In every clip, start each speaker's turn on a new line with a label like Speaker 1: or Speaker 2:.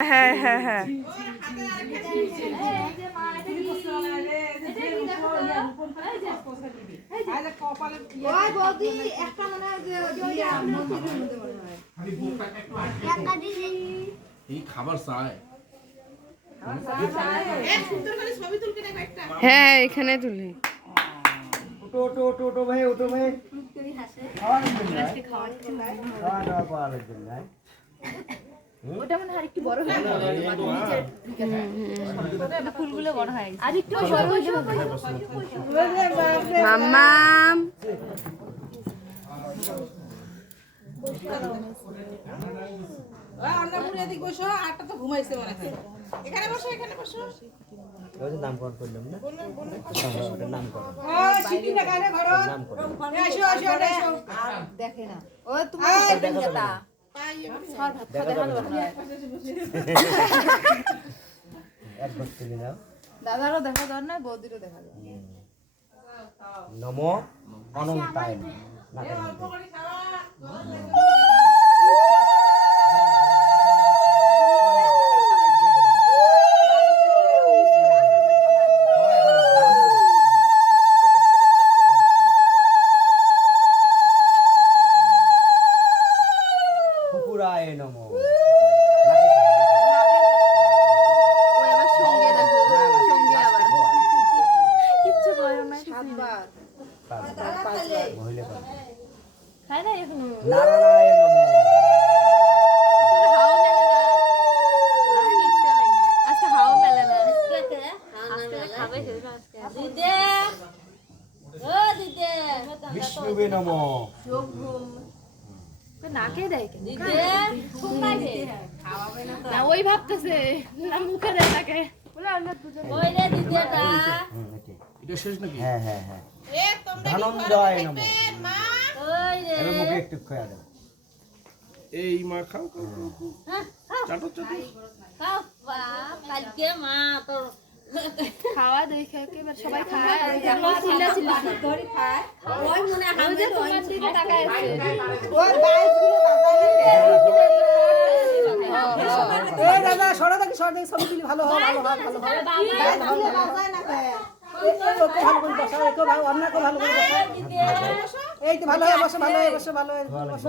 Speaker 1: হ্যাঁ হ্যাঁ হ্যাঁ।
Speaker 2: ওই বৌদি একটা মনে হয় মনে হয়
Speaker 1: হ্যাঁ এখানে তুলি।
Speaker 3: উঠো উঠো ভাই উঠো ভাই। খাওয়ার জন্য। খাওয়া দাওয়া করার জন্য।
Speaker 2: ওটা মনে হয় একটু বড় হয়ে ফুলগুলো বড় হয় আর একটু
Speaker 1: মাম্মাম
Speaker 3: নামকরণ নামকরণ।
Speaker 2: দেখে না। ও তোমার দাদারও দেখা দর নাই বৌদিরও দেখা দর
Speaker 3: নম অনন্তায় নাকের মধ্যে। কুকুরায় নম
Speaker 2: ও এবার সঙ্গে দেখো সঙ্গে আবার কিচ্ছু করে না সাতবার
Speaker 3: মহিলা কথা।
Speaker 2: খাই না এখনও
Speaker 3: নারায়ণ নম
Speaker 2: হাও মেলে না আর ইচ্ছা নাই আজকে হাও মেলে না আজকে খাবে শেষ আজকে
Speaker 3: বিষ্ণুবে নম
Speaker 2: নাকে দেয় না ওই ভাবতেছে না মুখে দেয় তাকে। দুজন
Speaker 3: হুম, এটাই।
Speaker 4: এটা শেষ নাকি?
Speaker 3: হ্যাঁ হ্যাঁ হ্যাঁ। ধনঞ্জয় নম
Speaker 5: মা।
Speaker 3: এবার মুখে একটু খোয়া দাও।
Speaker 4: এই মা খাও খাও খাও, খাও। চাটো চাটো
Speaker 2: খাওয়া দেখে একেবারে সবাই খায়। আর দেখো চিল্লা চিল্লা। ধরি খায়। ওই মনে হয় যে তোমার দিকে তাকায় আছে
Speaker 5: ওর গায়ে দিয়ে বাজায় এই দাদা সরো দেখি সরো দেখি ছবি তুলি ভালো হয় ভালো হয় ভালো হয়। গায়ে দিয়ে না ওকে ভালো করে ভালো অন্যকে ভালো এই তো ভালো হয়ে বসো ভালো হয়ে বসো ভালো হয়ে বসো।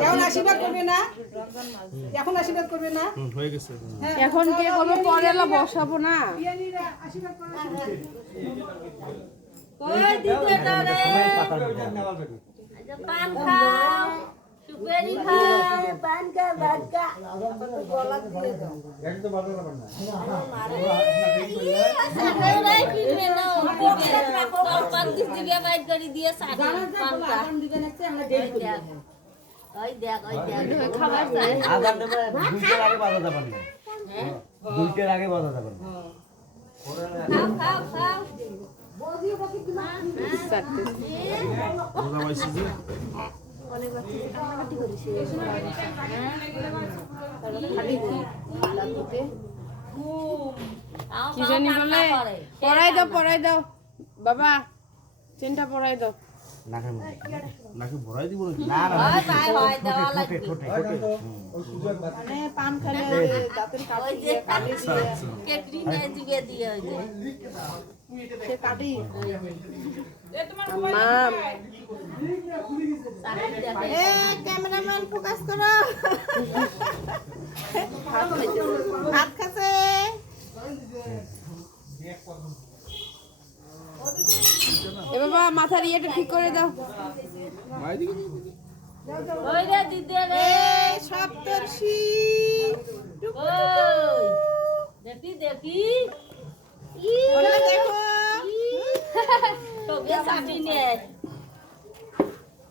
Speaker 4: এখন
Speaker 5: আশীর্বাদ করবে না? এখন আশীর্বাদ করবে না?
Speaker 4: হয়ে গেছে।
Speaker 1: এখন কে করব পরে বসাবো না।
Speaker 5: আশীর্বাদ করবে
Speaker 3: দুইটার আগে বাজা যাবেন না দুইটার আগে বাজা যাবেন না
Speaker 4: রোজা পাইছি যে
Speaker 1: কি জানি বলে? পড়াই দাও পড়াই দাও। বাবা চেনটা পড়াই দাও।
Speaker 3: নাকের মধ্যে।
Speaker 4: নাকি ভরাই দিব
Speaker 3: না না ঠোঁটে ঠোঁটে ঠোঁটে
Speaker 2: মানে পান খালে দাঁতের কাটি দিয়ে কাটি দিয়ে সে কাটি
Speaker 1: মাম।
Speaker 5: এ ক্যামেরাম্যান ফোকাস করো। ভাত খাচ্ছে
Speaker 1: এ বাবা মাথার ইয়েটা ঠিক করে দাও।
Speaker 5: সপ্তর্ষি। দেখো।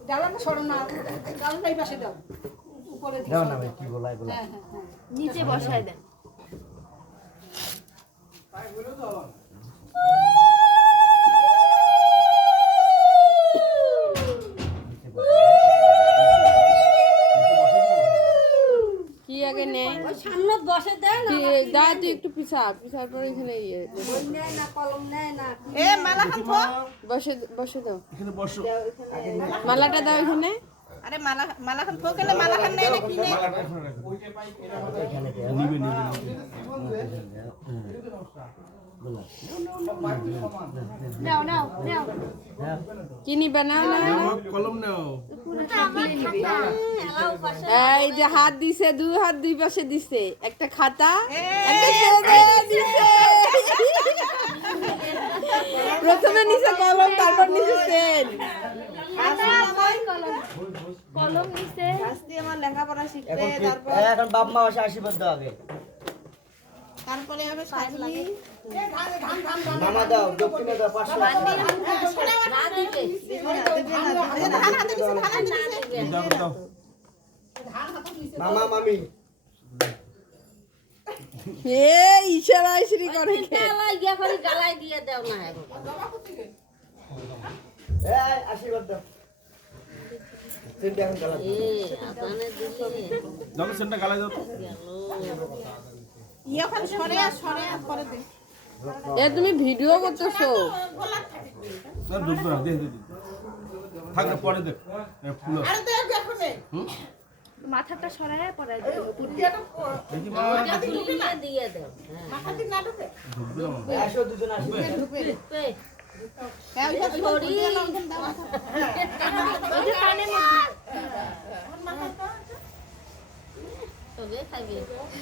Speaker 5: ডালাটা সরো না ডালাটা পাশে দাও। উপরে দাও
Speaker 3: না ভাই কি বলাই বলা।
Speaker 2: নিচে বসায় দেন।
Speaker 1: কি আগে নেয়
Speaker 5: সামনে বসে দেয় না
Speaker 1: তুই- দা তুই একটু পিছা পিছার পর এখানে ইয়ে।
Speaker 5: নেয় না কলম নেয় না
Speaker 6: এ মালা খান
Speaker 1: বসে বসে দাও।
Speaker 4: এখানে বসো।
Speaker 1: মালাটা দাও এখানে।
Speaker 6: আরে মালা মালা খান থো কেলে মালা খান নেই না কি নেই
Speaker 4: মালাটা এখানে নিবে নিবে
Speaker 7: নাও নাও নাও
Speaker 1: কি নিবে না না না।
Speaker 4: নাও, কলম নাও
Speaker 1: এই যে হাত দিছে দুই হাত দুই পাশে দিছে। একটা খাতা প্রথমে নিচে কলম তারপর নিচে পেন
Speaker 7: কলম নিছে
Speaker 6: আমার লেখাপড়া শিখবে তারপর
Speaker 3: এখন বাপ মা আশীর্বাদ দাও আগে।
Speaker 6: তারপরে হবে সাজলি
Speaker 3: মামা দাও দক্ষিণে দাও পাঁচশো
Speaker 5: না দিবে
Speaker 4: দাও দাও
Speaker 3: মামা মামি।
Speaker 1: এ ইশারা ইশারি করে
Speaker 5: করে দিয়ে দাও না।
Speaker 3: এই আশীর্বাদ দাও।
Speaker 4: গালায় দাও। তো
Speaker 6: ইয়ে সরে সরে আর পরে দে
Speaker 1: এ তুমি ভিডিও করতেছো?
Speaker 4: না ডুববে না দেখ দেখ থাক না পরে দেখ। এ, ফুল
Speaker 6: আরে দে দেখো নে
Speaker 7: মাথাটা সরায়
Speaker 4: দেখি। মা
Speaker 5: দিয়ে দাও হ্যাঁ।
Speaker 6: মাথা দিন না ঢুকে?
Speaker 4: ঢুকবে না
Speaker 3: আসো দুজন আসো।
Speaker 5: ঢুকবে।
Speaker 6: হ্যাঁ
Speaker 5: তবে খাইবে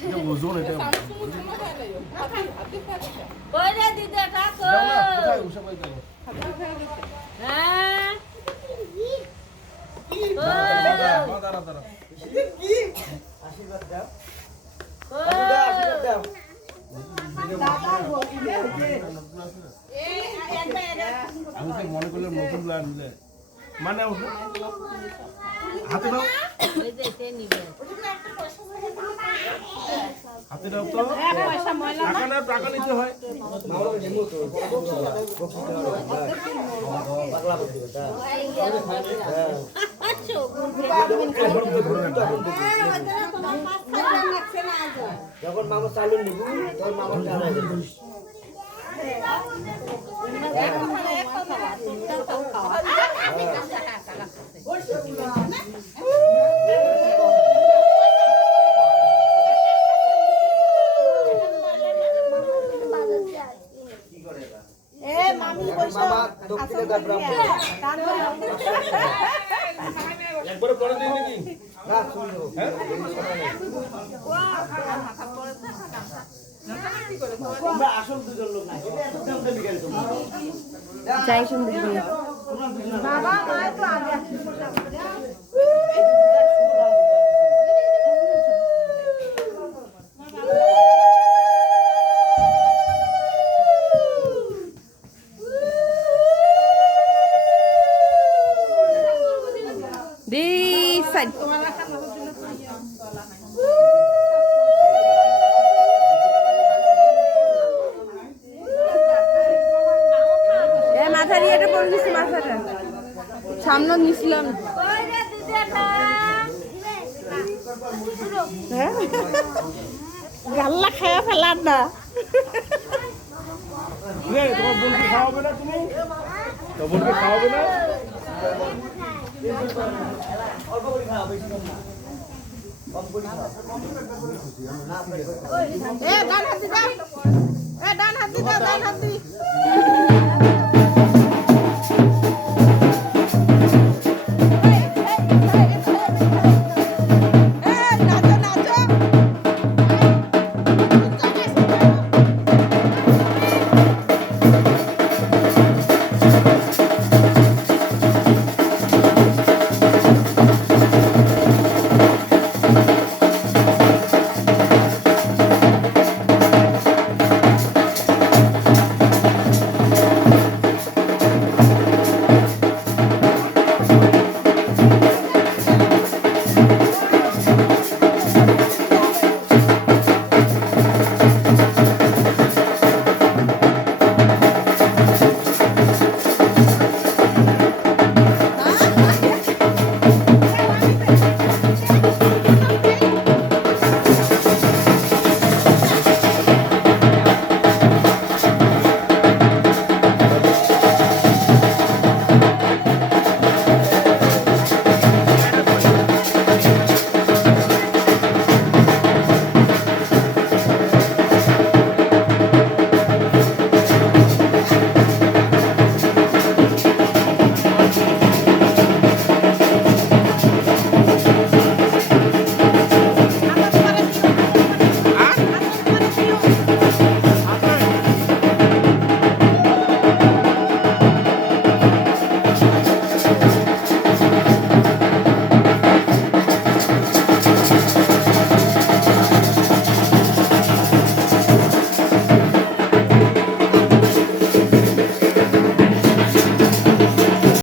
Speaker 4: এটা ওজন এটা
Speaker 5: কই রে দিদা
Speaker 4: দাও না কোথায় উষা
Speaker 5: হ্যাঁ?
Speaker 4: দাঁড়া
Speaker 3: আশীর্বাদ দাও।
Speaker 5: কই
Speaker 3: আশীর্বাদ দাও।
Speaker 4: আমি মনে করলাম নতুন প্ল্যান বুঝলে মানে। হাতে দাও হাতে দাও তো। টাকা না টাকা নিতে হয়।
Speaker 3: যখন মামা চালু নিবি তখন মামা চালাই দেবে
Speaker 4: একবারে পরে দিন নাকি
Speaker 3: না শুন দেবো তোমরা আসল দুজন লোক নাই একদম তো বিকেল তোমরা
Speaker 1: যাই সুন্দর করে। This side. সামনে নিছিলাম।
Speaker 6: গাল্লা খায়া ফেলার না।
Speaker 4: তোমার বোনকে খাওয়াবে না তুমি? তোমার বোনকে খাওয়াবে না?
Speaker 3: অল্প করে খাও না কম করে খাও না
Speaker 6: এ ডান হাত দি দাও এ ডান হাত দাও ডান হাত।